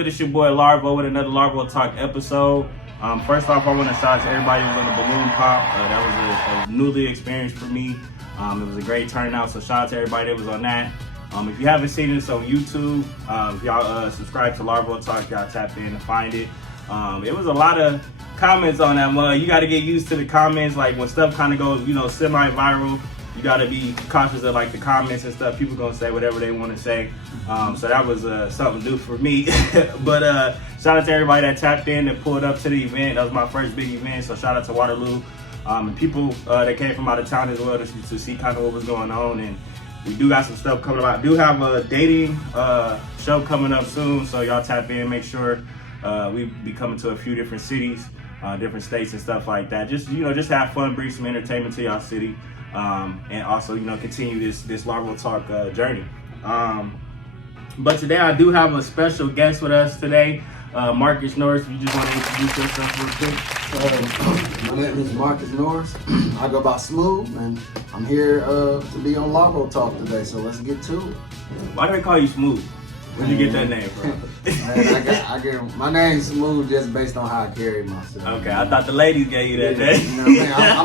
good? It's your boy Larvo with another LarvoTalk episode. First off, I want to shout out to everybody who was on the balloon pop. That was a newly experience for me. It was a great turnout, so shout out to everybody that was on that. If you haven't seen this on YouTube, if y'all subscribe to LarvoTalk, y'all tap in and find it. It was a lot of comments on that mug. You got to get used to the comments. Like when stuff kind of goes, semi-viral, you got to be cautious of like the comments and stuff. People gonna say whatever they want to say. So that was something new for me. But shout out to everybody that tapped in and pulled up to the event. That was my first big event. So shout out to Waterloo and people that came from out of town as well to see kind of what was going on. And we do got some stuff coming up. I do have a dating show coming up soon. So y'all tap in. Make sure we be coming to a few different cities, different states and stuff like that. Just have fun, bring some entertainment to y'all city. And also, continue this LarvoTalk journey. But today I do have a special guest with us today, Marcus Norris. If you just want to introduce yourself real quick. My name is Marcus Norris. I go by Smooth, and I'm here to be on LarvoTalk today. So let's get to it. Why do they call you Smooth? Where'd you get that name from? Man, my name's Smooth just based on how I carry myself. Okay, I thought the ladies gave you that name. You know what I mean?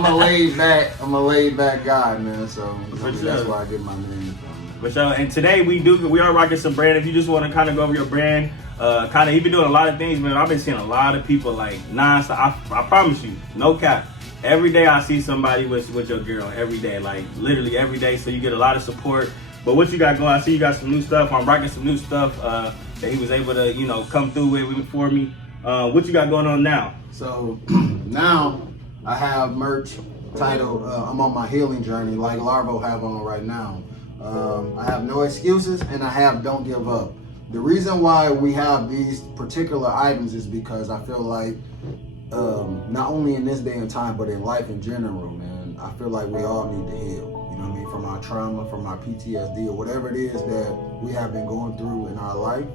I'm a laid back guy, man. So that's why I get my name from. For sure. And today we are rocking some brand. If you just want to kind of go over your brand, you've been doing a lot of things, man. I've been seeing a lot of people like nonstop. I promise you, no cap. Every day I see somebody with your girl. Every day, like literally every day. So you get a lot of support. But what you got going? I see you got some new stuff. I'm rocking some new stuff that he was able to, come through with for me. What you got going on now? So now I have merch titled I'm on my healing journey, like Larvo have on right now. I have no excuses and I have don't give up. The reason why we have these particular items is because I feel like not only in this day and time, but in life in general, man, I feel like we all need to heal. From our trauma, from our PTSD, or whatever it is that we have been going through in our life.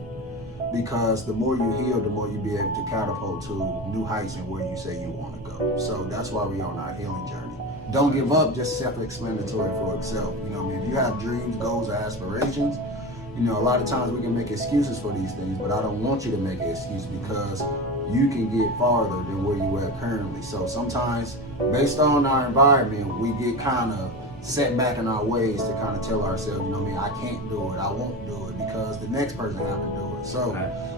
Because the more you heal, the more you be able to catapult to new heights and where you say you want to go. So that's why we're on our healing journey. Don't give up, just self-explanatory for itself. If you have dreams, goals, or aspirations, a lot of times we can make excuses for these things, but I don't want you to make an excuse because you can get farther than where you are currently. So sometimes, based on our environment, we get kind of set back in our ways to kind of tell ourselves, I can't do it, I won't do it because the next person haven't do it. So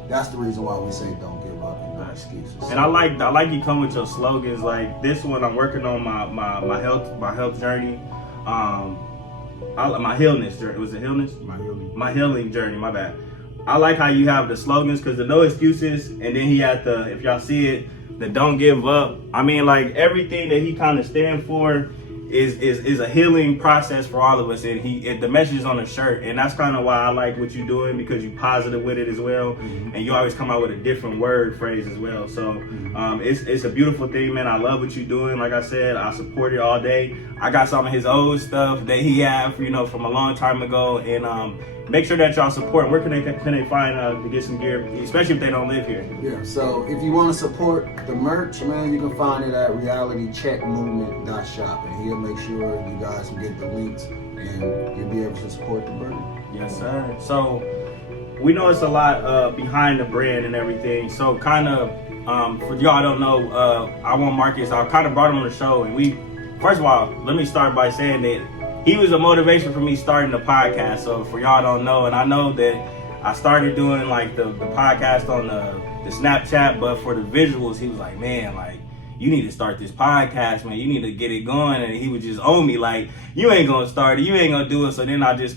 that's the reason why we say don't give up and no excuses. And I like you come with your slogans like this one. I'm working on my health journey. My healness journey. Was it healness? My healing journey. My bad. I like how you have the slogans because the no excuses, and then he had the, if y'all see it, the don't give up. I mean, like everything that he kind of stand for is a healing process for all of us, and the message is on the shirt, and that's kind of why I like what you're doing because you're positive with it as well, and you always come out with a different word phrase as well. So it's a beautiful thing, man. I love what you're doing. Like I said, I support it all day. I got some of his old stuff that he had, from a long time ago, and make sure that y'all support. Where can they find to get some gear, especially if they don't live here? Yeah, so if you want to support the merch, man, you can find it at realitycheckmovement.shop, and he'll make sure you guys can get the links and you'll be able to support the brand. Yes, sir. So we know it's a lot behind the brand and everything. So kind of, for y'all don't know, I want Marcus. I kind of brought him on the show, and first of all, let me start by saying that he was a motivation for me starting the podcast. So for y'all don't know, and I know that I started doing like the podcast on the Snapchat, but for the visuals, he was like, man, like, you need to start this podcast, man. You need to get it going. And he would just owe me like, you ain't gonna start it, you ain't gonna do it. So then I just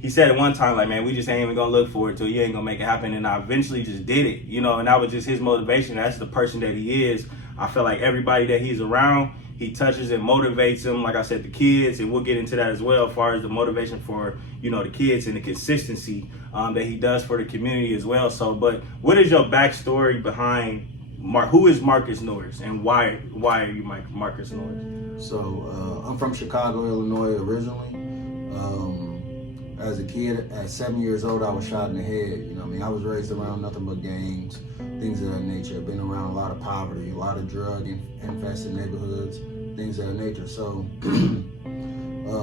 he said at one time, like, man, we just ain't even gonna look for it till you ain't gonna make it happen. And I eventually just did it, and that was just his motivation. That's the person that he is. I feel like everybody that he's around, he touches and motivates them, like I said, the kids, and we'll get into that as well as far as the motivation for, the kids and the consistency that he does for the community as well. So, but what is your backstory behind who is Marcus Norris and why are you Marcus Norris? So, I'm from Chicago, Illinois originally. As a kid, at 7 years old, I was shot in the head. I was raised around nothing but gangs, things of that nature. I've been around a lot of poverty, a lot of drug infested neighborhoods, things of that nature. So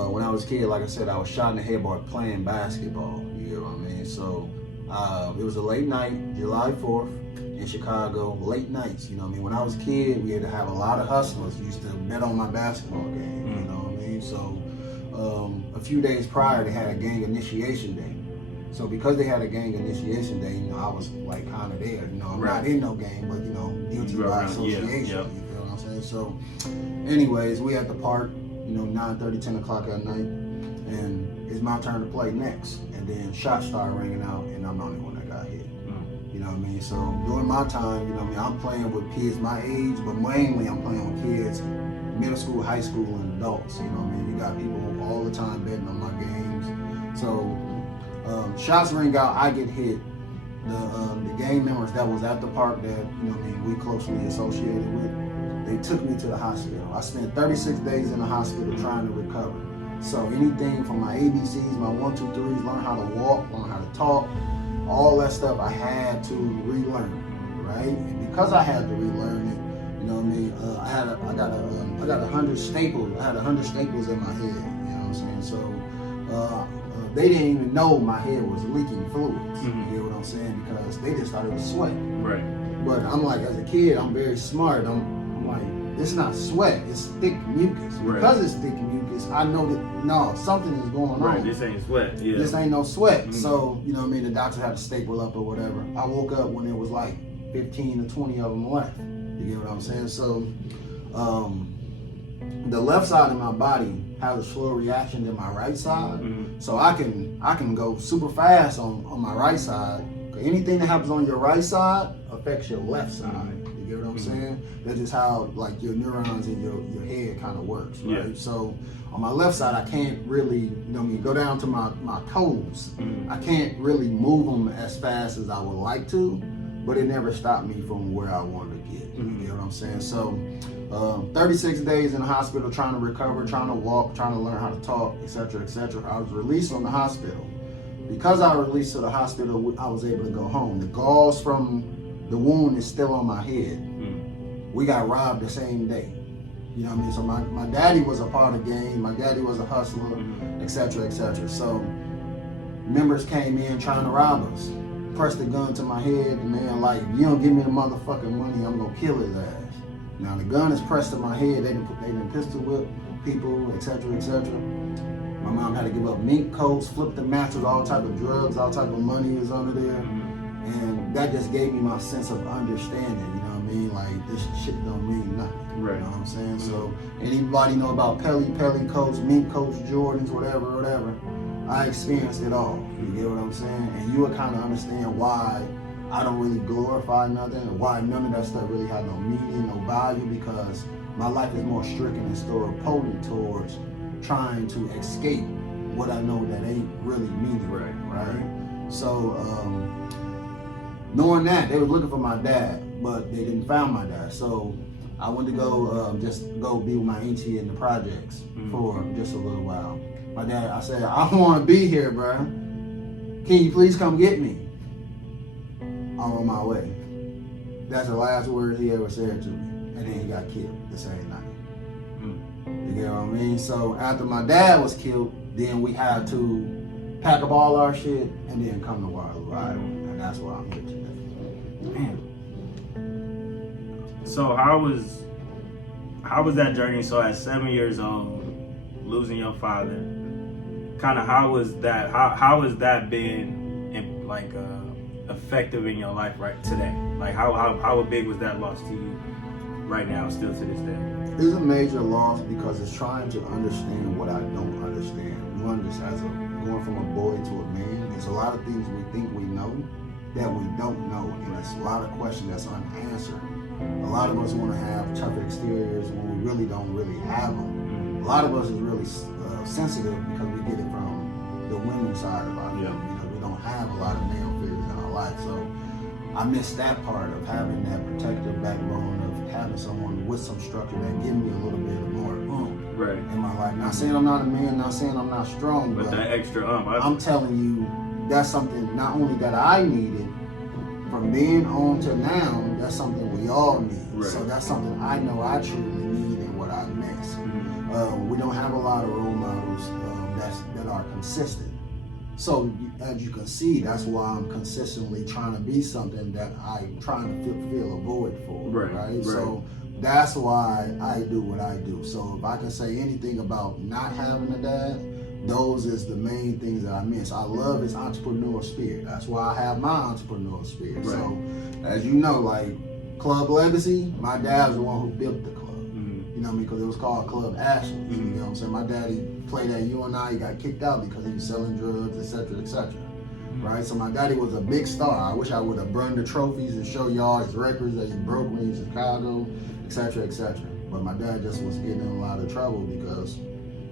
when I was a kid, like I said, I was shot in the head by playing basketball. You get what I mean? So It was a late night, July 4th in Chicago, late nights, you know what I mean? When I was a kid, we had to have a lot of hustlers. Used to bet on my basketball game, you know what I mean? So a few days prior, they had a gang initiation day. So because they had a gang initiation day, you know, I was like kind of there. You know, I'm not in no gang, but you know, guilty by association. You feel what I'm saying? So anyways, we at the park, you know, 9:30, 10 o'clock at night, and it's my turn to play next. And then shots started ringing out, and I'm the only one that got hit. You know what I mean? So during my time, you know what I mean, I'm playing with kids my age, but mainly I'm playing with kids, middle school, high school, and adults. You know what I mean? You got people all the time betting on my games. So shots ring out, I get hit. The gang members that was at the park that, you know what I mean, we closely associated with, they took me to the hospital. I spent 36 days in the hospital trying to recover. So anything from my ABCs, my 1, 2, 3s, learn how to walk, learn how to talk, all that stuff I had to relearn, right? And because I had to relearn it, you know what I mean, I got 100 staples. I had 100 staples in my head, you know what I'm saying? So they didn't even know my head was leaking fluids, you know what I'm saying? Because they just thought it was sweat. Right. But I'm like, as a kid, I'm very smart. I'm like, it's not sweat, it's thick mucus. Right. Because it's thick mucus, I know that, no, something is going on. Right, this ain't sweat, yeah. This ain't no sweat. So, you know what I mean, the doctor had to staple up or whatever. I woke up when it was like 15 to 20 of them left. You get what I'm saying? So, the left side of my body has a slower reaction than my right side. So I can go super fast on my right side. Anything that happens on your right side affects your left side. You get what I'm saying? That's just how like your neurons in your head kind of works, right? Yeah. So on my left side, I can't really, you know what I mean, go down to my toes. I can't really move them as fast as I would like to, but it never stopped me from where I wanted to get. You get what I'm saying? So 36 days in the hospital trying to recover, trying to walk, trying to learn how to talk, etc., etc. I was released from the hospital. Because I was released to the hospital, I was able to go home. The gauze from the wound is still on my head. We got robbed the same day. You know what I mean? So my daddy was a part of the gang. My daddy was a hustler, etc., etc. So members came in trying to rob us. Pressed the gun to my head. The man like, if you don't give me the motherfucking money, I'm gonna kill his ass. Now the gun is pressed to my head. They done pistol whip people, etc., etc. My mom had to give up mink coats, flip the mattress, all type of drugs, all type of money was under there. And that just gave me my sense of understanding, you know what I mean? Like, this shit don't mean nothing, right. You know what I'm saying? So, anybody know about Pelly coats, mink coats, Jordans, whatever. I experienced it all, you get what I'm saying? And you would kind of understand why I don't really glorify nothing, and why none of that stuff really had no meaning, no value, because my life is more stricken and still potent towards trying to escape what I know that ain't really meaningful, right? So, knowing that, they were looking for my dad, but they didn't find my dad. So I went to go just go be with my auntie in the projects for just a little while. My dad, I said, I don't want to be here, bro. Can you please come get me? I'm on my way. That's the last words he ever said to me. And then he got killed the same night. You get what I mean? So after my dad was killed, then we had to pack up all our shit and then come to Waterloo, and that's why I'm here today. Man. So how was that journey? So at 7 years old, losing your father, kind of how has that been like effective in your life right today? Like how big was that loss to you right now, still to this day? It's a major loss because it's trying to understand what I don't understand. One, just as going from a boy to a man, there's a lot of things we think we know that we don't know, and there's a lot of questions that's unanswered. A lot of us want to have tough exteriors when we really don't really have them. A lot of us is really sensitive because we get it from the women's side of our life. You know, we don't have a lot of male figures in our life, so I miss that part of having that protective backbone of having someone with some structure that give me a little bit more in my life. Not saying I'm not a man, not saying I'm not strong, but that extra I'm telling you, that's something not only that I needed from then on to now, that's something we all need. So that's something I know I truly need and what I miss. We don't have a lot of role models that are consistent. So as you can see, that's why I'm consistently trying to be something that I'm trying to fill a void for, right? So that's why I do what I do. So if I can say anything about not having a dad, those is the main things that I miss. I love his entrepreneurial spirit. That's why I have my entrepreneurial spirit. So as you know, like Club Legacy, my dad was the one who built the club. You know what I mean? Because it was called Club Ashley. You know what I'm saying? My daddy played at UNI. He got kicked out because he was selling drugs, etc., etc. Right? So my daddy was a big star. I wish I would have burned the trophies and show y'all his records that he broke when he was in Chicago, etc., etc. But my dad just was getting in a lot of trouble because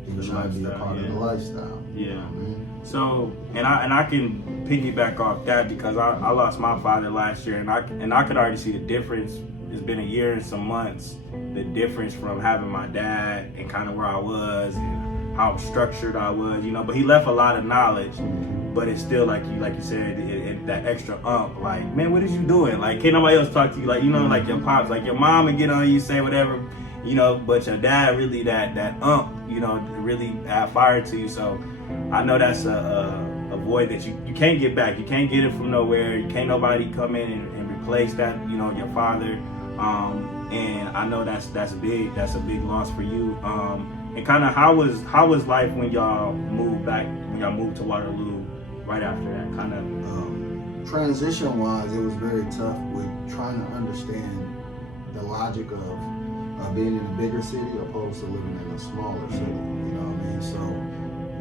he was trying to be a part of the lifestyle. Yeah. You know what I mean? So, and I can piggyback off that because I lost my father last year, and I could already see the difference. It's been a year and some months. The difference from having my dad and kind of where I was and how structured I was, you know. But he left a lot of knowledge. But it's still like you said, that extra like, man, what is you doing? Like, can't nobody else talk to you? Like, you know, like your pops, like your mom would get on you, say whatever, you know. But your dad really that you know, really add fire to you. So I know that's a void that you can't get back. You can't get it from nowhere. You can't nobody come in and replace that, you know, your father. And I know that's big. That's a big loss for you. And kind of how was life when y'all moved to Waterloo right after that? Kind of transition wise, it was very tough with trying to understand the logic of being in a bigger city opposed to living in a smaller city. You know what I mean? So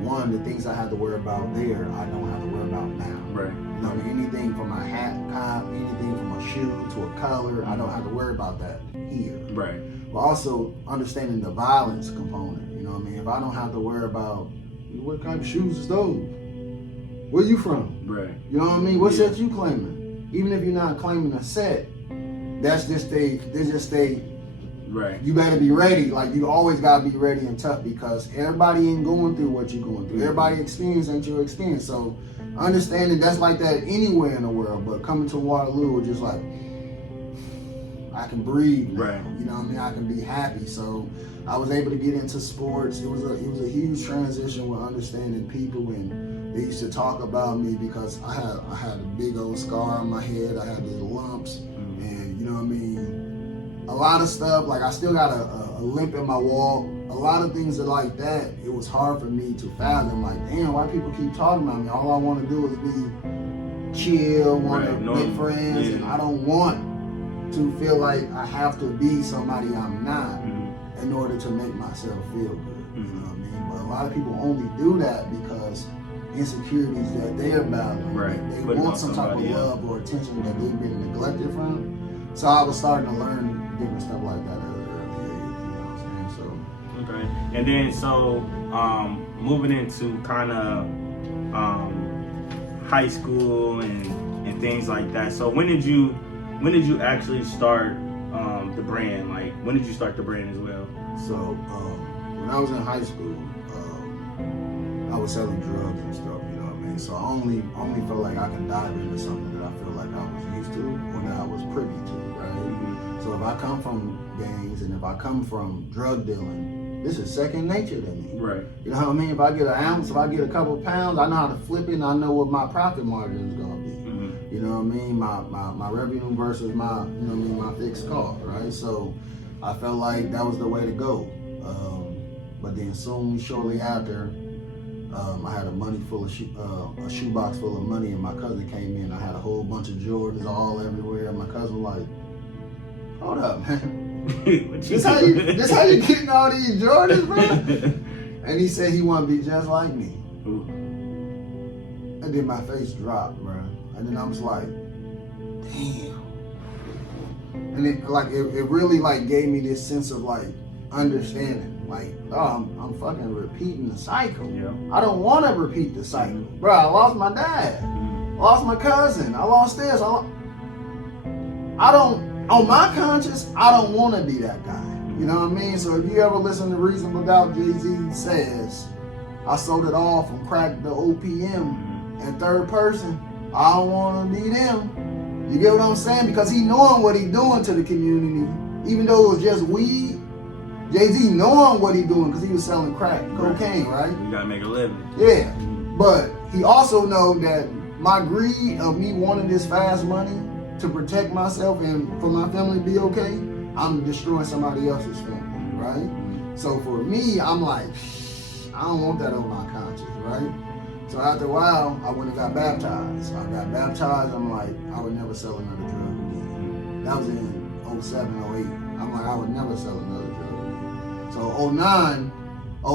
one, the things I had to worry about there, I don't have to worry about now. Right. You know, anything from a hat, cop, anything from a shoe to a color, I don't have to worry about that here. Right. But also understanding the violence component. You know what I mean? If I don't have to worry about what kind of shoes is those, where you from? Right. You know what I mean? What set you claiming? Even if you're not claiming a set, that's just right. You better be ready. Like, you always gotta be ready and tough because everybody ain't going through what you're going through. Everybody experience ain't your experience. So understanding that's like that anywhere in the world, but coming to Waterloo was just like, I can breathe now. Right. You know what I mean? I can be happy. So I was able to get into sports. It was a huge transition with understanding people, and they used to talk about me because I had a big old scar on my head. I had these lumps, and you know what I mean? A lot of stuff, like I still got a limp in my walk. A lot of things like that, it was hard for me to fathom. Like, damn, why people keep talking about me? All I want to do is be chill, want to make friends, and I don't want to feel like I have to be somebody I'm not in order to make myself feel good. You know what I mean? But a lot of people only do that because insecurities that they're battling. Right. They want some type of love or attention that they've been neglected from. So I was starting to learn different stuff like that at an early age. You know what I'm saying? So. Okay. And then so moving into kind of high school and things like that. So when did you actually start the brand? Like, when did you start the brand as well? So when I was in high school, I was selling drugs and stuff. You know what I mean? So I only felt like I could dive into something that I feel like I was used to or that I was privy to, right? So if I come from gangs and if I come from drug dealing, this is second nature to me. Right. You know what I mean? If I get an ounce, if I get a couple of pounds, I know how to flip it and I know what my profit margin is gonna be. You know what I mean? My revenue versus my, you know what I mean, my fixed cost, right? So I felt like that was the way to go. But then shortly after, I had a shoebox full of money, and my cousin came in. I had a whole bunch of Jordans all everywhere. And my cousin was like, hold up, man. this how you getting all these Jordans, bro? And he said he wanted to be just like me. And then my face dropped, bro. And then I was like, damn. And it really like gave me this sense of like understanding. Like, oh, I'm fucking repeating the cycle. Yeah. I don't want to repeat the cycle. Bro, I lost my dad. Lost my cousin. I lost this. On my conscience, I don't want to be that guy. You know what I mean? So if you ever listen to Reasonable Doubt, Jay-Z says, I sold it all from crack to OPM in third person. I don't want to be them. You get what I'm saying? Because he knowing what he doing to the community, even though it was just weed. Jay-Z knowing what he doing because he was selling crack, cocaine, right? You gotta make a living. Yeah. But he also know that my greed of me wanting this fast money to protect myself and for my family to be okay, I'm destroying somebody else's family, right? So for me, I'm like, I don't want that on my conscience, right? So after a while, I went and got baptized. I got baptized, I'm like, I would never sell another drug again. That was in 07, 08. I'm like, I would never sell another drug again. So 09,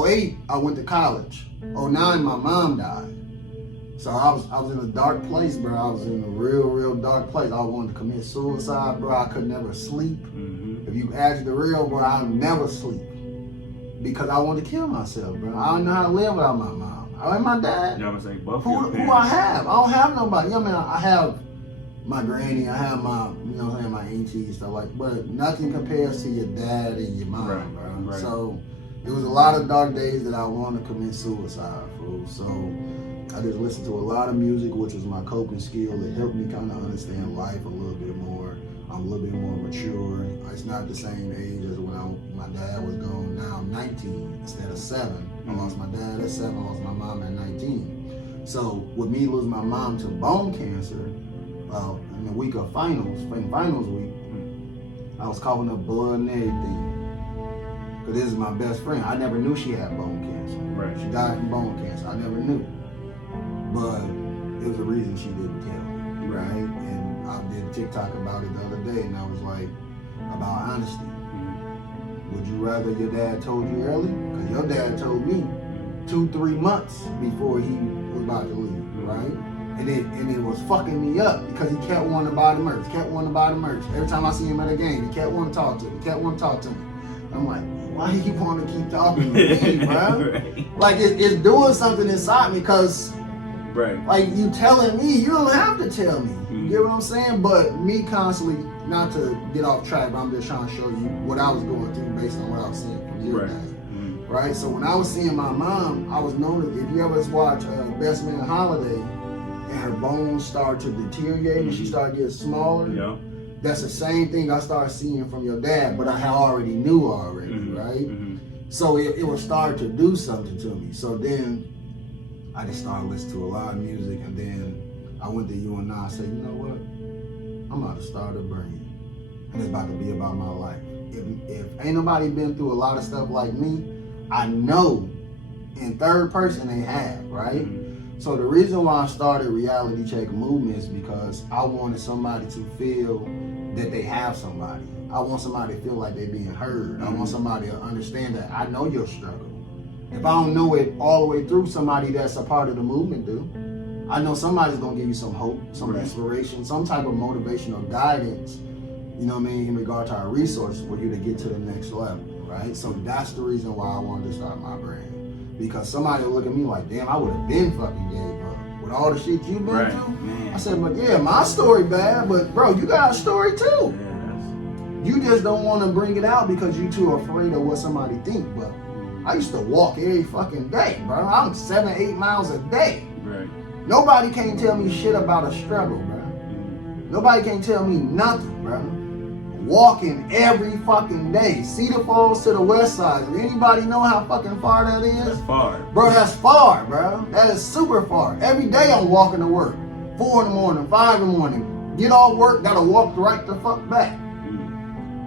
08, I went to college. 09, my mom died. So I was in a dark place, bro. I was in a real dark place. I wanted to commit suicide, bro. I could never sleep. If you ask the real, bro, I'll never sleep. Because I wanted to kill myself, bro. I don't know how to live without my mom. And my dad. Yeah, I'm gonna say both who I have. I don't have nobody. I mean, I have my granny, I have my, you know what I'm saying, my auntie, stuff like, but nothing compares to your dad and your mom, right, bro. Right. So it was a lot of dark days that I wanted to commit suicide, fool. So I just listened to a lot of music, which was my coping skill. It helped me kind of understand life a little bit more. I'm a little bit more mature. It's not the same age as when my dad was gone. Now I'm 19 instead of 7. I lost my dad at 7, I lost my mom at 19. So with me losing my mom to bone cancer, in the week of finals week, I was coughing up blood and everything. Cause this is my best friend. I never knew she had bone cancer. Right. She died from bone cancer. I never knew. But it was a reason she didn't tell me, right? And I did a TikTok about it the other day, and I was like, about honesty. Would you rather your dad told you early? Because your dad told me 2-3 months before he was about to leave, right? And it was fucking me up because he kept wanting to buy the merch, Every time I see him at a game, he kept wanting to talk to me, I'm like, why do you want to keep talking to me, bro? Right. Like it's doing something inside me because, right. Like you telling me, you don't have to tell me. You get what I'm saying? But me constantly, not to get off track, but I'm just trying to show you what I was going through based on what I was seeing from your dad. Right? So when I was seeing my mom, I was known, if you ever watch Best Man Holiday, and her bones started to deteriorate and she started getting smaller, that's the same thing I started seeing from your dad, but I had already knew already, right? So it was starting to do something to me. So then I just started listening to a lot of music, and then I went to you and I said, you know what? I'm about to start a brand, and it's about to be about my life. If ain't nobody been through a lot of stuff like me, I know in third person they have, right? So the reason why I started Reality Check Movement is because I wanted somebody to feel that they have somebody. I want somebody to feel like they're being heard. I want somebody to understand that I know your struggle. If I don't know it all the way through, somebody that's a part of the movement do. I know somebody's gonna give you some hope, some inspiration, some type of motivational guidance, you know what I mean, in regard to our resources for you to get to the next level, right? So that's the reason why I wanted to start my brand. Because somebody will look at me like, damn, I would have been fucking gave up. With all the shit you've been through. Man. I said, but yeah, my story bad, but bro, you got a story too. You just don't want to bring it out because you too afraid of what somebody think. But I used to walk every fucking day, bro. I'm 7-8 miles a day. Right. Nobody can't tell me shit about a struggle, bro. Nobody can't tell me nothing, bro. Walking every fucking day. Cedar Falls to the west side. If anybody know how fucking far that is? That's far. Bro, that's far, bro. That is super far. Every day I'm walking to work. 4 in the morning, 5 in the morning. Get off work, gotta walk right the fuck back.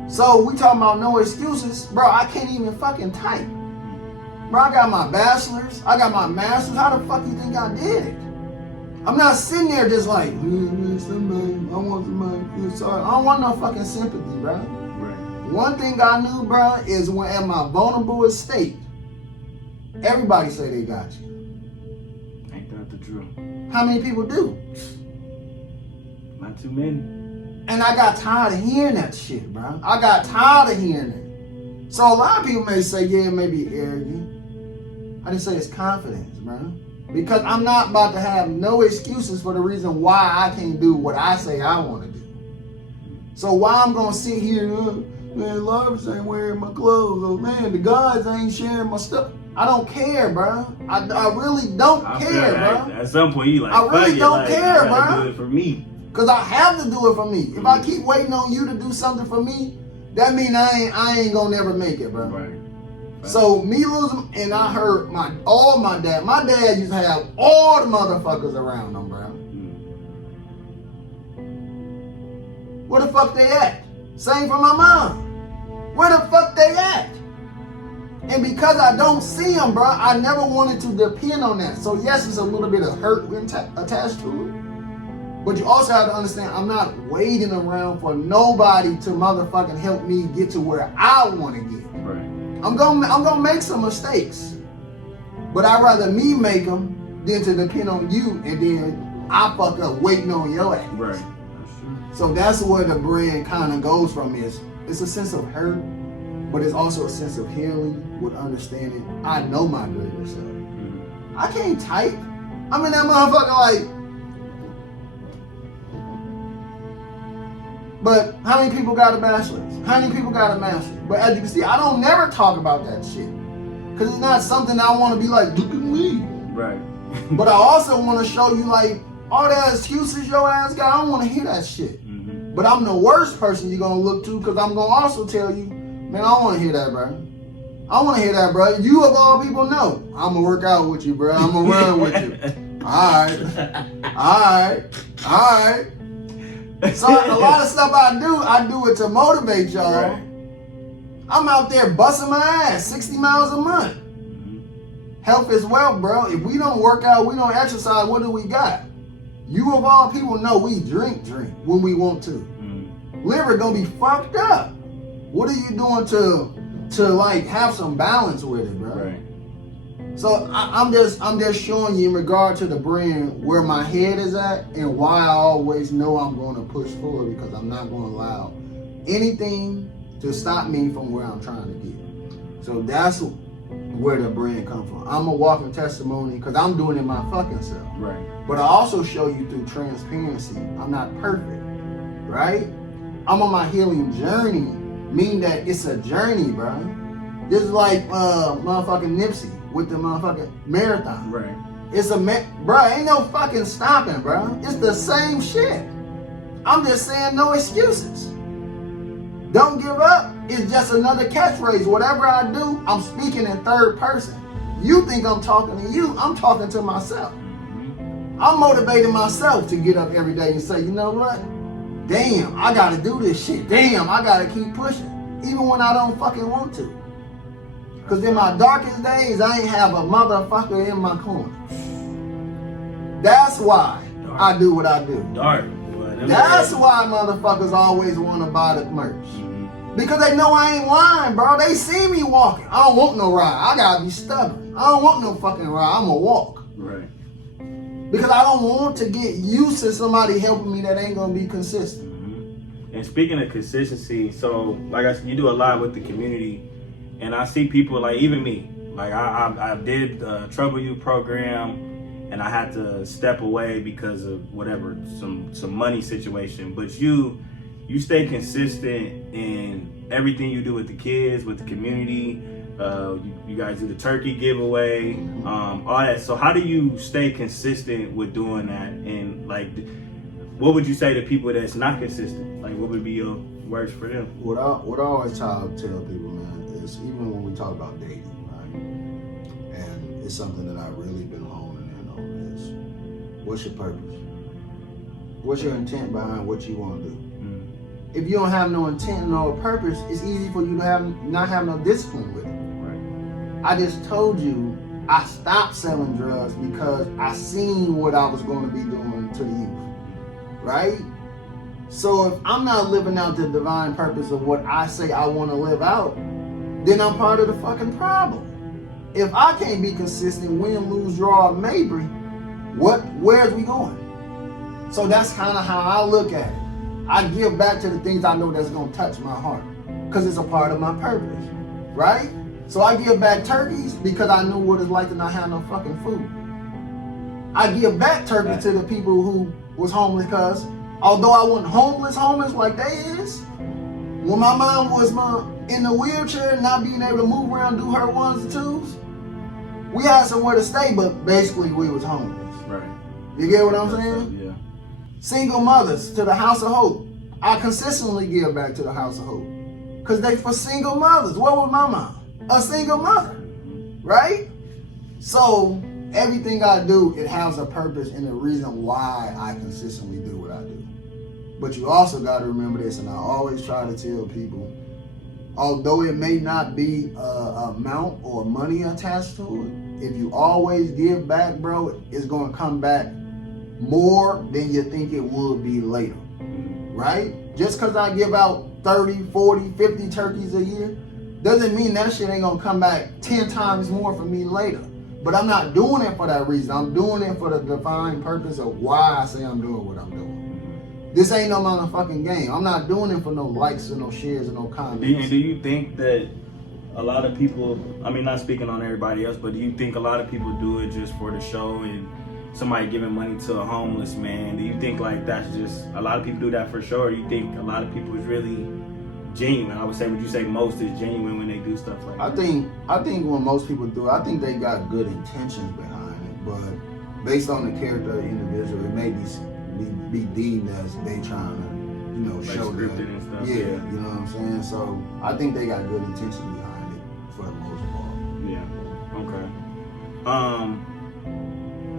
So we talking about no excuses. Bro, I can't even fucking type. Bro, I got my bachelor's. I got my master's. How the fuck you think I did it? I'm not sitting there just like, somebody, I want somebody to feel sorry. I don't want no fucking sympathy, bro. Right. One thing I knew, bro, is when at my vulnerable state, everybody say they got you. Ain't that the truth? How many people do? Not too many. And I got tired of hearing that shit, bro. I got tired of hearing it. So a lot of people may say, yeah, it may be arrogant. I just say it's confidence, bro. Because I'm not about to have no excuses for the reason why I can't do what I say I want to do. So why I'm going to sit here, man, Larvis ain't wearing my clothes. Oh, man, the guys ain't sharing my stuff. I don't care, bro. I really don't care, bro. At some point, you like, I really don't care, bro. Do it for me. Because I have to do it for me. If I keep waiting on you to do something for me, that means I ain't going to never make it, bro. Right. So me losing, and I heard my dad. My dad used to have all the motherfuckers around him, bro. Where the fuck they at? Same for my mom. Where the fuck they at? And because I don't see them, bro, I never wanted to depend on that. So yes, it's a little bit of hurt attached to it. But you also have to understand, I'm not waiting around for nobody to motherfucking help me get to where I want to get. Right. I'm gonna make some mistakes, but I'd rather me make them than to depend on you and then I fuck up waiting on your ass. Right. That's true. So that's where the brand kind of goes from. It's a sense of hurt, but it's also a sense of healing with understanding. I know my greater self. I can't type. I'm in that motherfucker like. But how many people got a bachelor's? How many people got a master's? But as you can see, I don't never talk about that shit. Because it's not something I want to be like, look at me. Right. But I also want to show you like, all that excuses your ass got, I don't want to hear that shit. But I'm the worst person you're going to look to because I'm going to also tell you, man, I don't want to hear that, bro. I want to hear that, bro. You of all people know, I'm going to work out with you, bro. I'm going to run with you. All right. So a lot of stuff I do it to motivate y'all. Right. I'm out there busting my ass 60 miles a month. Health is wealth, bro. If we don't work out, we don't exercise, what do we got? You of all people know we drink when we want to. Liver gonna be fucked up. What are you doing to like have some balance with it, bro? Right. So I'm just showing you in regard to the brand where my head is at and why I always know I'm going to push forward because I'm not going to allow anything to stop me from where I'm trying to get. So that's where the brand comes from. I'm a walking testimony because I'm doing it my fucking self. Right. But I also show you through transparency. I'm not perfect, right? I'm on my healing journey, meaning that it's a journey, bro. This is like motherfucking Nipsey with the motherfucking marathon. Right. It's bro, ain't no fucking stopping, bro. It's the same shit. I'm just saying no excuses. Don't give up. It's just another catchphrase. Whatever I do, I'm speaking in third person. You think I'm talking to you, I'm talking to myself. I'm motivating myself to get up every day and say, you know what? Damn, I gotta do this shit. Damn, I gotta keep pushing. Even when I don't fucking want to. Because in my darkest days, I ain't have a motherfucker in my corner. That's why I do what I do. Dark. That's why motherfuckers always want to buy the merch. Because they know I ain't lying, bro. They see me walking. I don't want no ride. I gotta be stubborn. I don't want no fucking ride. I'm gonna walk. Right. Because I don't want to get used to somebody helping me that ain't gonna be consistent. And speaking of consistency, so like I said, you do a lot with the community. And I see people like even me, like I did the Trouble You program, and I had to step away because of whatever some money situation. But you stay consistent in everything you do with the kids, with the community. You guys do the turkey giveaway, all that. So how do you stay consistent with doing that? And like, what would you say to people that's not consistent? Like, what would be your words for them? What I always tell people, man, is even when we talk about dating, right? And it's something that I've really been honing in on is, what's your purpose? What's your intent behind what you want to do? If you don't have no intent and no purpose, it's easy for you to not have no discipline with it. Right. I just told you I stopped selling drugs because I seen what I was going to be doing to the youth, right? So if I'm not living out the divine purpose of what I say I want to live out, then I'm part of the fucking problem. If I can't be consistent, win, lose, draw, or maybe, where's we going? So that's kind of how I look at it. I give back to the things I know that's going to touch my heart because it's a part of my purpose, right? So I give back turkeys because I knew what it's like to not have no fucking food. I give back turkey to the people who was homeless because although I wasn't homeless like they is, when my mom was in the wheelchair, not being able to move around, do her ones and twos, we had somewhere to stay, but basically we was homeless. Right. You get what I'm saying? Yeah. Single mothers to the House of Hope. I consistently give back to the House of Hope. Because they for single mothers. What was my mom? a single mother, right? So everything I do, it has a purpose and a reason why I consistently do what I do. But you also got to remember this, and I always try to tell people, although it may not be a amount or money attached to it, if you always give back, bro, it's going to come back more than you think it would be later, right? Just because I give out 30, 40, 50 turkeys a year doesn't mean that shit ain't going to come back 10 times more for me later. But I'm not doing it for that reason. I'm doing it for the defined purpose of why I say I'm doing what I'm doing. This ain't no motherfucking game. I'm not doing it for no likes or no shares or no comments. Do you think that a lot of people, I mean, not speaking on everybody else, but do you think a lot of people do it just for the show and somebody giving money to a homeless man? Do you think like that's just, a lot of people do that for sure? Or do you think a lot of people is really genuine? I would say, would you say most is genuine when they do stuff like that? I think when most people do it, I think they got good intentions behind it, but based on the character of the individual, it may be deemed as they trying to, like show scripted that. and stuff. Yeah, you know what I'm saying? So I think they got good intentions behind it for the most part. Yeah. Okay.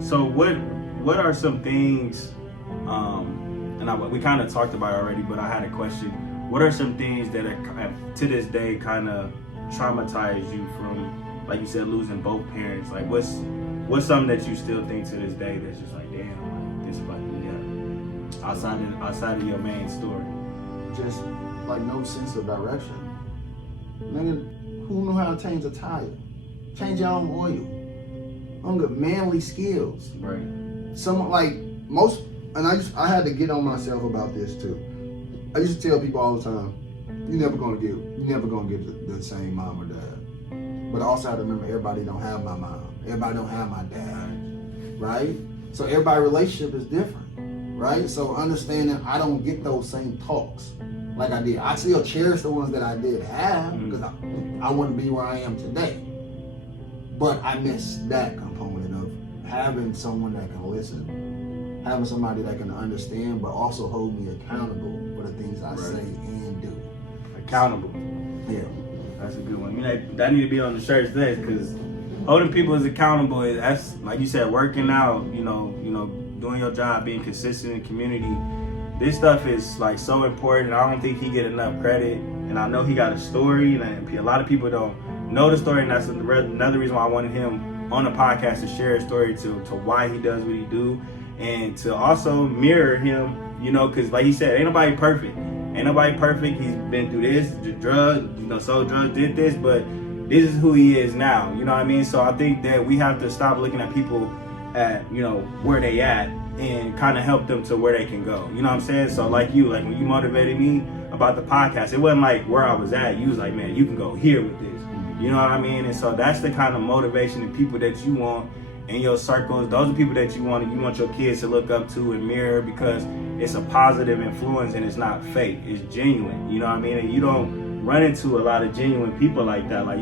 So what are some things? And we kind of talked about it already, but I had a question. What are some things that have to this day kind of traumatized you from, like you said, losing both parents? Like what's something that you still think to this day that's just like, damn, like this fucked me up outside of your main story? Just like no sense of direction. Nigga, who knew how to change a tire? Change your own oil. I'm good manly skills. Right. Someone like most, and I had to get on myself about this too. I used to tell people all the time, you're never gonna get the same mom or dad. But I also have to remember everybody don't have my mom. Everybody don't have my dad, right? So everybody's relationship is different, right? So understanding I don't get those same talks like I did. I still cherish the ones that I did have because I wouldn't be where I am today. But I miss that component of having someone that can listen, having somebody that can understand, but also hold me accountable for the things I say and do. Accountable. Yeah. That's a good one. I mean, that need to be on the shirts today because holding people as accountable is, that's like you said, working out, you know, doing your job, being consistent in the community. This stuff is like so important. I don't think he get enough credit, and I know he got a story, and a lot of people don't know the story, and that's another reason why I wanted him on the podcast to share his story to why he does what he do, and to also mirror him, because like he said, ain't nobody perfect. Ain't nobody perfect. He's been through this, the drug, sold drugs, did this, but this is who he is now. You know what I mean? So I think that we have to stop looking at people at, where they at and kind of help them to where they can go. You know what I'm saying? So like when you motivated me about the podcast, it wasn't like where I was at. You was like, man, you can go here with this. You know what I mean? And so that's the kind of motivation and people that you want in your circles. Those are people that you want your kids to look up to and mirror, because it's a positive influence and it's not fake. It's genuine. You know what I mean? And you don't run into a lot of genuine people like that. Like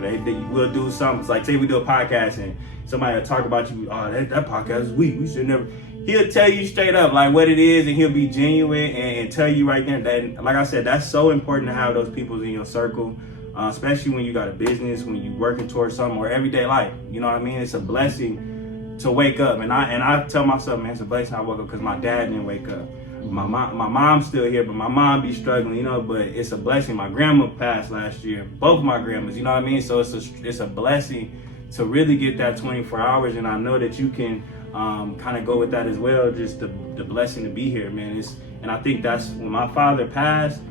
they will do something. It's like, say we do a podcast and somebody will talk about you. Oh, that podcast is weak. We should never. He'll tell you straight up like what it is, and he'll be genuine and tell you right there. That, like I said, that's so important to have those people in your circle. Especially when you got a business, when you working towards something, or everyday life. You know what I mean? It's a blessing to wake up, and I tell myself, man, it's a blessing I woke up because my dad didn't wake up. My mom's still here, but my mom be struggling, but it's a blessing. My grandma passed last year, both my grandmas, you know what I mean? So it's a blessing to really get that 24 hours, and I know that you can kind of go with that as well. Just the blessing to be here, man. And I think that's when my father passed.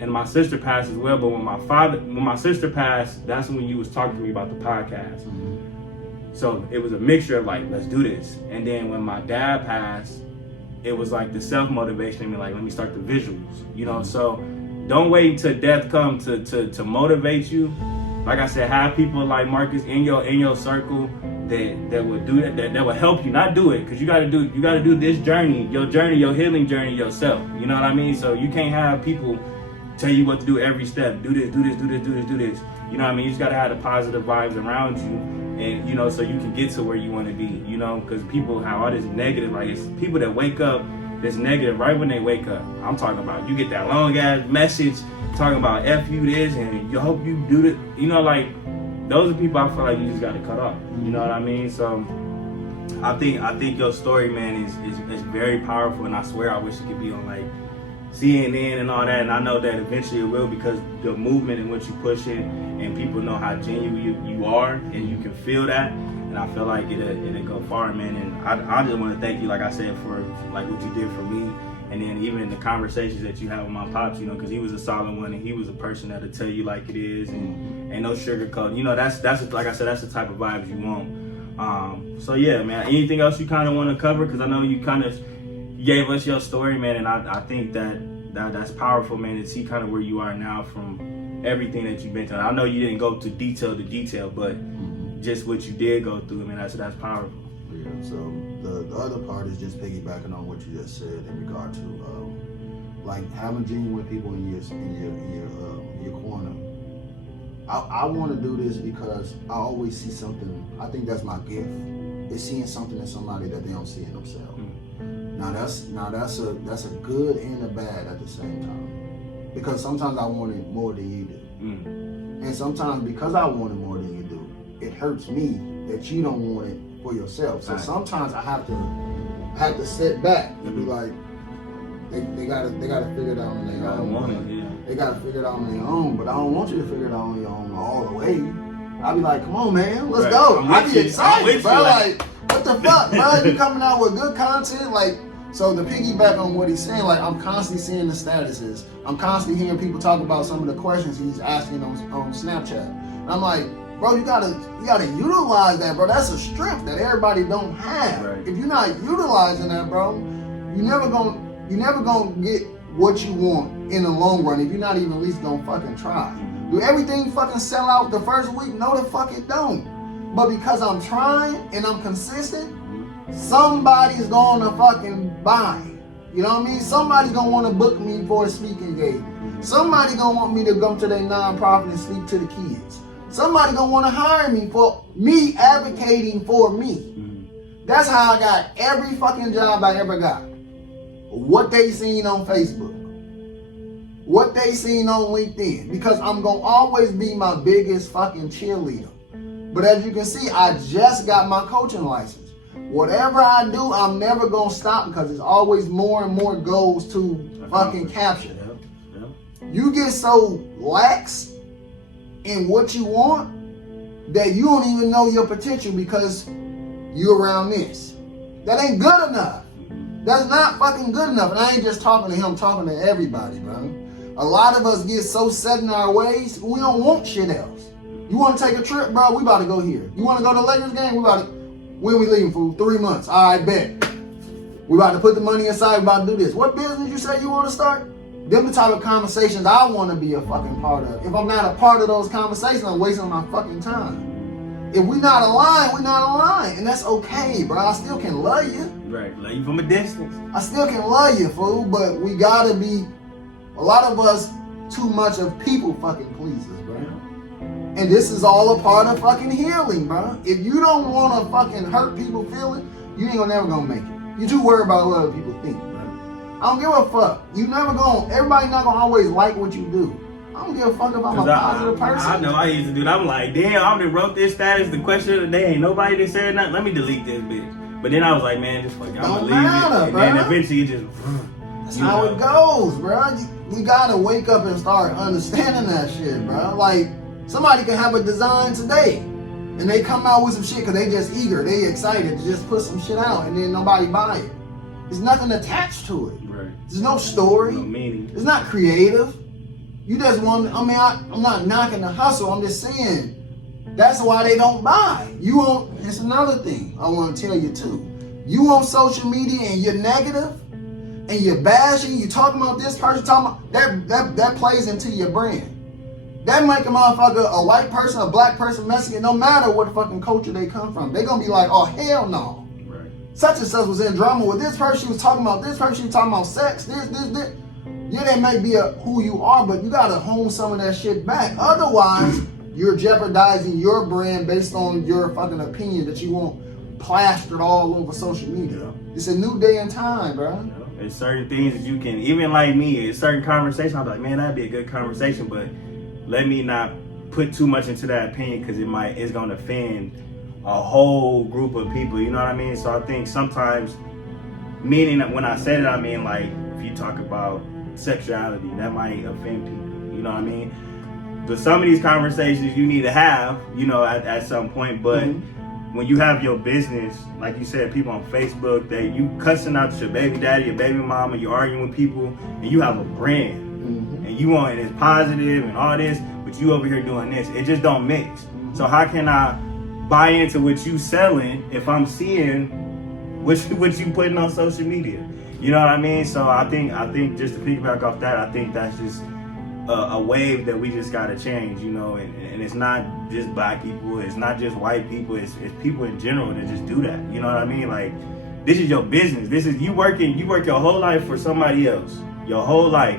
And my sister passed as well, but when my sister passed, that's when you was talking to me about the podcast. Mm-hmm. So it was a mixture of like, let's do this. And then when my dad passed, it was like the self-motivation in me, like, let me start the visuals, So don't wait until death comes to motivate you. Like I said, have people like Marcus in your circle that will do that will help you, not do it, because you gotta do this journey, your healing journey yourself. You know what I mean? So you can't have people tell you what to do every step. Do this, do this, do this, do this, do this. You know what I mean? You just gotta have the positive vibes around you, and so you can get to where you want to be. Because people have all this negative, like it's people that wake up that's negative right when they wake up. I'm talking about you get that long ass message talking about F you this and you hope you do it. You know, like, those are people I feel like you just got to cut off. You know what I mean? So I think your story, man, is very powerful, and I swear I wish it could be on like CNN and all that, and I know that eventually it will, because the movement in which you push it and people know how genuine you are, and you can feel that, and I feel like it'll go far, man. And I just want to thank you, like I said, for like what you did for me, and then even the conversations that you have with my pops, you know, because he was a solid one, and he was a person that'll tell you like it is, and ain't no sugarcoat. You know, that's like I said, that's the type of vibes you want. So yeah, man. Anything else you kind of want to cover? Because I know you kind of gave us your story, man, and I think that's powerful, man, to see kind of where you are now from everything that you've been through. I know you didn't go to detail, but just what you did go through, man, that's powerful. Yeah. So the other part is just piggybacking on what you just said in regard to like having genuine people in your corner. I want to do this because I always see something. I think that's my gift. Is seeing something in somebody that they don't see in themselves. Now that's a good and a bad at the same time, because sometimes I want it more than you do, and sometimes because I want it more than you do, it hurts me that you don't want it for yourself. So sometimes I have to sit back and be like, they gotta figure it out on their own. They gotta figure it out on their own, but I don't want you to figure it out on your own all the way. I'll be like, come on, man, let's go. I be excited, bro. Like, what the fuck, bro? You coming out with good content, like. So to piggyback on what he's saying, like, I'm constantly seeing the statuses. I'm constantly hearing people talk about some of the questions he's asking on Snapchat. And I'm like, bro, you gotta utilize that, bro. That's a strength that everybody don't have. Right. If you're not utilizing that, bro, you never gonna get what you want in the long run if you're not even at least gonna fucking try. Do everything fucking sell out the first week? No, the fuck it don't. But because I'm trying and I'm consistent, somebody's gonna fucking buy. You know what I mean? Somebody's gonna want to book me for a speaking engagement. Somebody gonna want me to go to their nonprofit and speak to the kids. Somebody gonna want to hire me for me advocating for me. That's how I got every fucking job I ever got. What they seen on Facebook, what they seen on LinkedIn, because I'm gonna always be my biggest fucking cheerleader. But as you can see, I just got my coaching license. Whatever I do, I'm never gonna stop, because there's always more and more goals to fucking capture. You get so lax in what you want that you don't even know your potential because you're around this. That ain't good enough. That's not fucking good enough. And I ain't just talking to him, I'm talking to everybody, bro. A lot of us get so set in our ways, we don't want shit else. You want to take a trip, bro? We about to go here. You want to go to the Lakers game? When we leaving for 3 months? All right, bet. We about to put the money aside. We about to do this. What business you say you want to start? Them the type of conversations I want to be a fucking part of. If I'm not a part of those conversations, I'm wasting my fucking time. If we not aligned, we not aligned. And that's okay, bro. I still can love you. Right, love you from a distance. I still can love you, fool. But we gotta be, a lot of us, too much of people fucking pleasers, bro. And this is all a part of fucking healing, bro. If you don't want to fucking hurt people feeling, you ain't never gonna make it. You're too worried about what other people think, bro. I don't give a fuck. Everybody not gonna always like what you do. I don't give a fuck if I'm a positive person. I know I used to do that. I'm like, damn, I done wrote this status, the question of the day, ain't nobody that said nothing. Let me delete this bitch. But then I was like, man, just fuck it, I'm gonna leave it. And then eventually it just, that's how it goes, bro. We gotta wake up and start understanding that shit, bro. Like, somebody can have a design today, and they come out with some shit because they just eager, they excited to just put some shit out, and then nobody buy it. There's nothing attached to it. Right. There's no story. No meaning. It's not creative. You just want, I'm not knocking the hustle. I'm just saying, that's why they don't buy. It's another thing I want to tell you too. You on social media and you're negative, and you're bashing, you talking about this person, talking about, that plays into your brand. That make a motherfucker, a white person, a black person, Mexican, no matter what fucking culture they come from. They gonna be like, oh, hell no. Right. Such and such was in drama with this person, she was talking about this person, she was talking about sex, this. Yeah, that may be who you are, but you gotta hone some of that shit back. Otherwise, you're jeopardizing your brand based on your fucking opinion that you want plastered all over social media. It's a new day and time, bro. There's certain things that you can, even like me, it's certain conversations, I'm like, man, that'd be a good conversation, but let me not put too much into that opinion because it's gonna offend a whole group of people, you know what I mean? So I think sometimes, meaning that when I said it, I mean like, if you talk about sexuality, that might offend people, you know what I mean? But some of these conversations you need to have, you know, at some point, but when you have your business, like you said, people on Facebook, you cussing out your baby daddy, your baby mama, you're arguing with people, and you have a brand, and you want it as positive and all this, but you over here doing this. It just don't mix. So how can I buy into what you selling if I'm seeing what you putting on social media? You know what I mean? So I think just to piggyback off that, I think that's just a wave that we just gotta change, you know, and it's not just black people, it's not just white people, it's people in general that just do that. You know what I mean? Like, this is your business. This is you work your whole life for somebody else. Your whole life.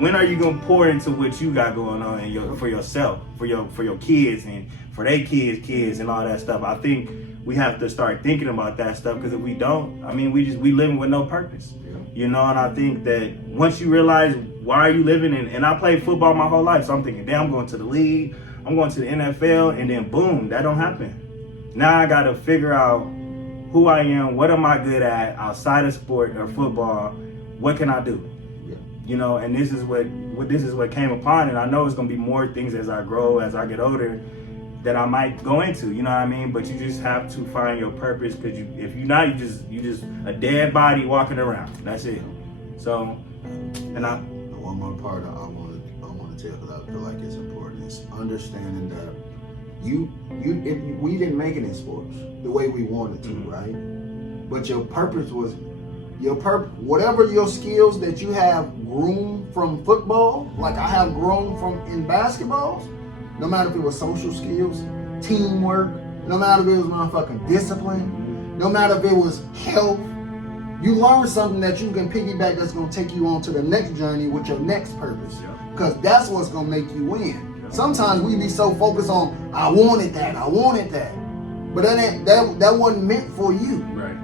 When are you gonna pour into what you got going on for yourself, for your kids and for their kids and all that stuff? I think we have to start thinking about that stuff, because if we don't, I mean, we living with no purpose. You know, and I think that once you realize why are you living in, and I played football my whole life, so I'm thinking, damn, I'm going to the league, I'm going to the NFL, and then boom, that don't happen. Now I got to figure out who I am, what am I good at outside of sport or football, what can I do? You know, and this is what came upon, and I know it's gonna be more things as I grow, as I get older, that I might go into, you know what I mean? But you just have to find your purpose, because if you're not, you just a dead body walking around. That's it. So, and one more part I want to tell, because I feel like it's important, is understanding that we didn't make it in sports the way we wanted to, right? But your purpose was whatever your skills that you have groomed from football, like I have grown from in basketballs. No matter if it was social skills, teamwork, no matter if it was motherfucking discipline, no matter if it was health, you learn something that you can piggyback that's gonna take you on to the next journey with your next purpose. Because that's what's gonna make you win. Sometimes we be so focused on, I wanted that. But that wasn't meant for you. Right.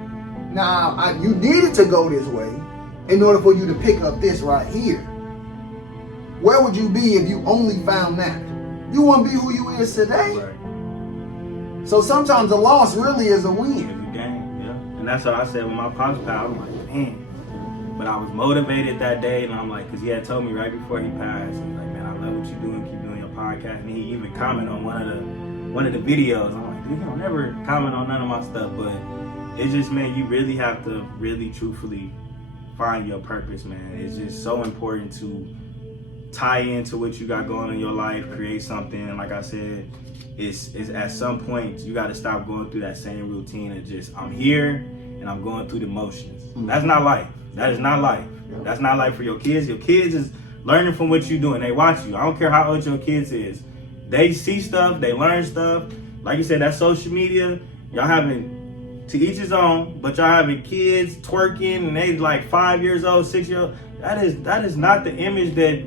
Now, you needed to go this way in order for you to pick up this right here. Where would you be if you only found that? You wouldn't be who you is today. Right. So sometimes a loss really is a win. It's a game, yeah. And that's what I said when my pops passed. I'm like, man. But I was motivated that day, and I'm like, because he had told me right before he passed, he's like, man, I love what you're doing. Keep doing your podcast. And he even commented on one of the videos. I'm like, dude, he'll never comment on none of my stuff, but it just, man, you really have to really truthfully find your purpose, man. It's just so important to tie into what you got going on in your life, create something. And like I said, it's at some point you got to stop going through that same routine of just, I'm here and I'm going through the motions. That's not life. That is not life. That's not life for your kids. Your kids is learning from what you're doing. They watch you. I don't care how old your kids is. They see stuff, they learn stuff. Like you said, that social media, y'all having, to each his own, but y'all having kids twerking and they like 5 years old, 6 years old. That is not the image that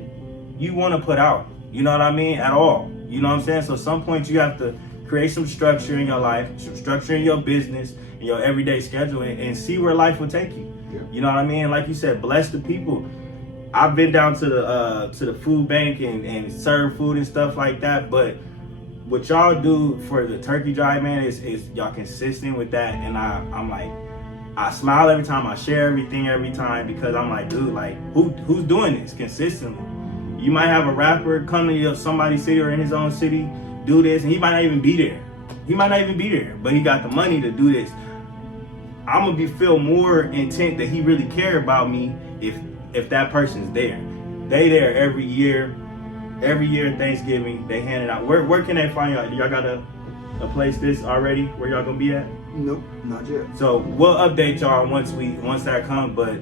you want to put out, you know what I mean, at all. You know what I'm saying? So at some point you have to create some structure in your life, some structure in your business, in your everyday schedule, and see where life will take you. Yeah. You know what I mean? Like you said, bless the people. I've been down to the food bank and serve food and stuff like that, but what y'all do for the turkey drive, man, is y'all consistent with that. And I'm like, I smile every time, I share everything every time, because I'm like, dude, like who's doing this consistently? You might have a rapper come to somebody's city or in his own city, do this, and he might not even be there. But he got the money to do this. I'm gonna feel more intent that he really care about me if that person's there. They there every year Thanksgiving, they hand it out. Where can they find y'all? Y'all got a place this already where y'all gonna be at? Nope, not yet. So we'll update y'all once that comes, but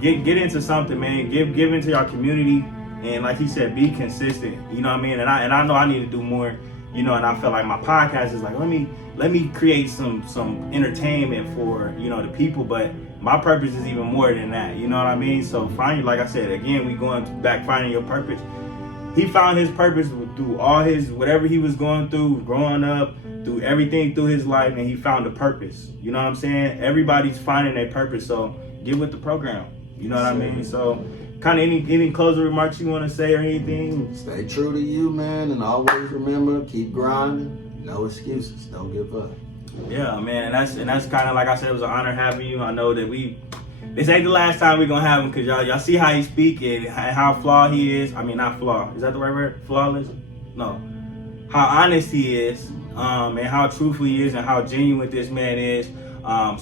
get into something, man. Give into your community. And like he said, be consistent. You know what I mean? And I know I need to do more. You know, and I feel like my podcast is like, let me create some entertainment for, you know, the people. But my purpose is even more than that. You know what I mean? So like I said, again, we going back finding your purpose. He found his purpose through all his whatever he was going through, growing up, through everything through his life, and he found a purpose. You know what I'm saying? Everybody's finding their purpose. So get with the program. You know what I mean? So, kind of any closing remarks you want to say or anything? Stay true to you, man, and always remember, keep grinding. No excuses. Don't give up. Yeah, man, and that's kind of like I said, it was an honor having you. I know that this ain't the last time we're gonna have him, because y'all see how he speak and how flawed he is. I mean, not flawed. Is that the right word? Flawless? No. How honest he is, and how truthful he is, and how genuine this man is.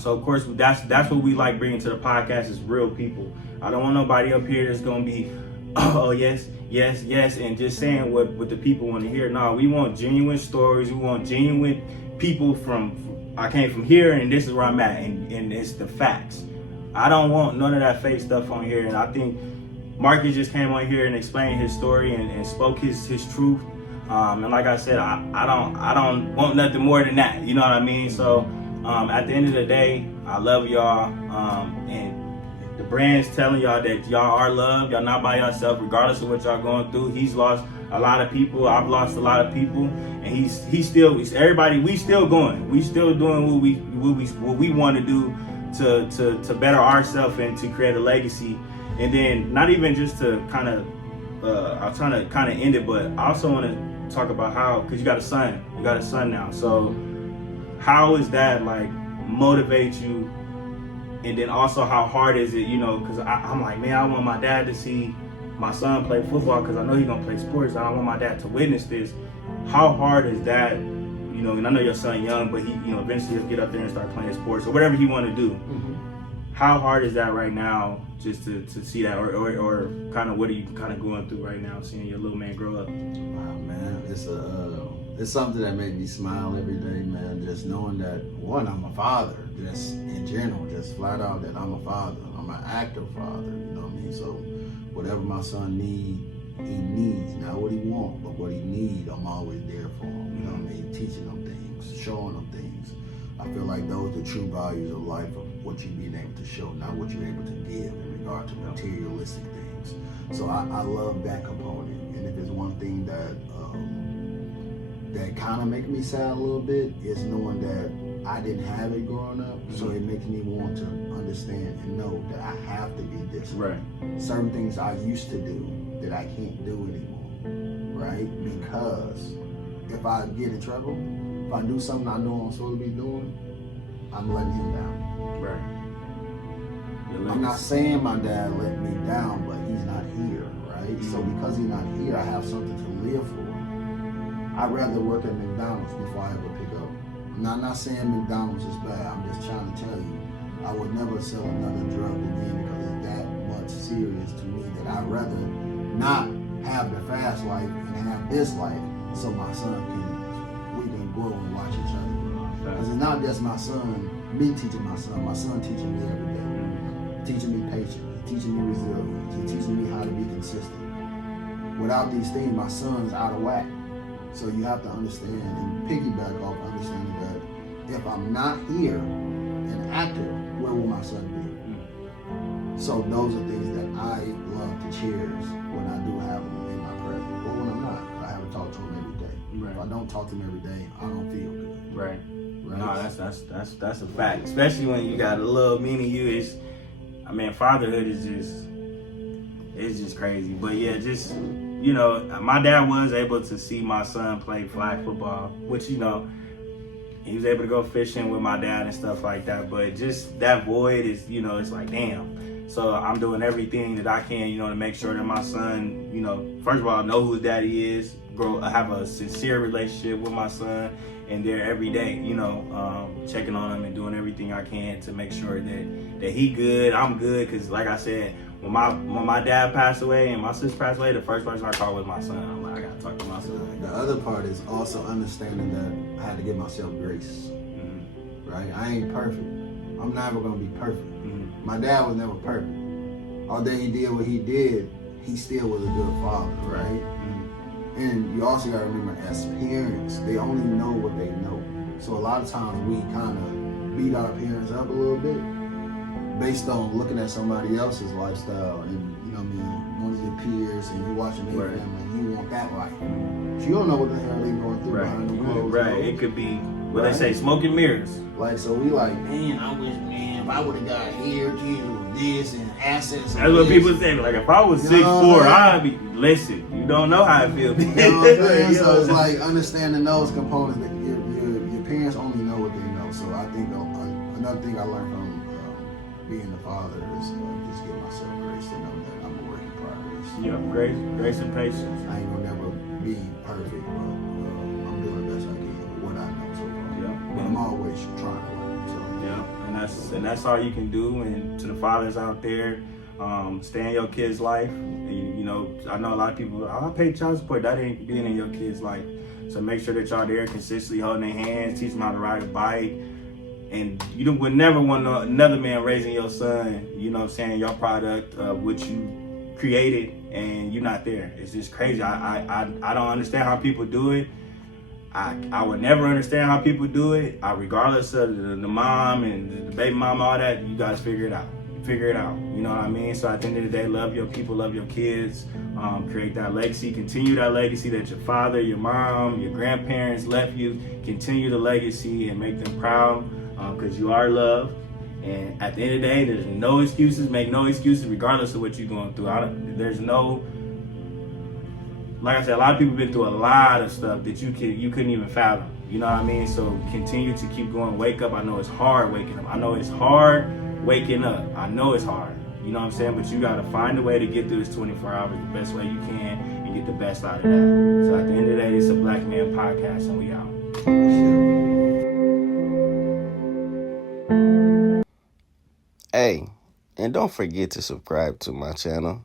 So of course, that's what we like bringing to the podcast, is real people. I don't want nobody up here that's gonna be, oh yes, and just saying what the people want to hear. No, we want genuine stories. We want genuine people I came from here and this is where I'm at, and it's the facts. I don't want none of that fake stuff on here. And I think Marcus just came on here and explained his story and spoke his truth. And like I said, I don't want nothing more than that. You know what I mean? So at the end of the day, I love y'all. And the brand's telling y'all that y'all are loved. Y'all not by yourself, regardless of what y'all going through. He's lost a lot of people. I've lost a lot of people, and he's still. Everybody, we still going. We still doing what we want to do to better ourselves and to create a legacy. And then not even just to kind of, I'm trying to kind of end it, but I also want to talk about how, because you got a son now. So how is that like motivate you? And then also how hard is it, because I'm like, man, I want my dad to see my son play football, because I know he's gonna play sports. I don't want my dad to witness this. How hard is that? And I know your son young, but he, eventually he'll get up there and start playing sports or whatever he want to do. Mm-hmm. How hard is that right now, just to see that, or kind of what are you kind of going through right now, seeing your little man grow up? Wow, man, it's something that made me smile every day, man. Just knowing that, one, I'm a father, just in general, just flat out that I'm a father. I'm an active father, you know what I mean? So whatever my son needs, he needs, not what he wants, but what he needs, I'm always there for him, you know what I mean? Teaching him things, showing him things. I feel like those are the true values of life, of what you're being able to show, not what you're able to give in regard to materialistic things. So I love that component. And if there's one thing that kind of makes me sad a little bit, is knowing that I didn't have it growing up. Mm-hmm. So it makes me want to understand and know that I have to be this. Right. Certain things I used to do that I can't do anymore, right? Because if I get in trouble, if I do something I know I'm supposed to be doing, I'm letting him down. Right. I'm not saying my dad let me down, but he's not here, right? Mm-hmm. So because he's not here, I have something to live for. I'd rather work at McDonald's before I ever pick up. I'm not saying McDonald's is bad. I'm just trying to tell you, I would never sell another drug again, because it's that much serious to me that I'd rather not have the fast life and have this life, so my son we can grow and watch each other. Because it's not just my son, me teaching my son teaching me every day, teaching me patience, teaching me resilience, teaching me how to be consistent. Without these things, my son's out of whack. So you have to understand and piggyback off understanding that if I'm not here and active, where will my son be? So those are things that I love to cherish when I do have them in my presence. But when I'm not, I haven't talked to him every day. Right. If I don't talk to him every day, I don't feel good. Right. No, that's a fact. Especially when you got a little mini you. Fatherhood is just crazy. But yeah, just my dad was able to see my son play flag football, which he was able to go fishing with my dad and stuff like that. But just that void is, it's like, damn. So I'm doing everything that I can, to make sure that my son, first of all, know who his daddy is, have a sincere relationship with my son, and there every day, checking on him and doing everything I can to make sure that he good, I'm good. Because like I said, when my dad passed away and my sister passed away, the first person I called was my son. I'm like, I gotta talk to my son. The other part is also understanding that I had to give myself grace. Mm-hmm. Right? I ain't perfect. I'm never gonna be perfect. Mm-hmm. My dad was never perfect. Although he did what he did, he still was a good father, right? Mm-hmm. And you also gotta remember, as parents, they only know what they know. So a lot of times we kind of beat our parents up a little bit, based on looking at somebody else's lifestyle, and one of your peers, and you watching their family, and you want that life. So you don't know what the hell they going through behind the wheels. Right. It could be what they say, smoke and mirrors. Like, so we like, man, I wish, man, if I would have got here, this, and assets. That's what people say. Like, if I was 6'4", I'd be, listen, you don't know how I feel. You know what I'm saying? So it's like understanding those components that your parents only know what they know. So I think another thing I learned from being a father is just give myself grace to know that I'm a work in progress. Yeah, grace and patience. I ain't gonna never be perfect, but I'm doing the best I can with what I know so far. Yeah. But I'm always trying to learn. So. Yeah, and that's all you can do. And to the fathers out there, stay in your kid's life. And, you know, I know a lot of people, I pay child support. That ain't being in your kid's life. So make sure that y'all there consistently holding their hands, teach them how to ride a bike. And you would never want another man raising your son, you know what I'm saying, your product of what you created, and you're not there. It's just crazy. I don't understand how people do it. I would never understand how people do it. Regardless of the mom and the baby mama, all that, you guys figure it out. Figure it out. You know what I mean? So at the end of the day, love your people, love your kids, create that legacy, continue that legacy that your father, your mom, your grandparents left you. Continue the legacy and make them proud, because you are loved. And at the end of the day, there's no excuses. Make no excuses, regardless of what you're going through. There's no, like I said, a lot of people been through a lot of stuff that you couldn't even fathom. You know what I mean? So continue to keep going. Wake up. I know it's hard waking up. I know it's hard waking up. I know it's hard. You know what I'm saying? But you got to find a way to get through this 24 hours the best way you can and get the best out of that. So at the end of the day, it's a Black Man Podcast, and we out. Hey, and don't forget to subscribe to my channel.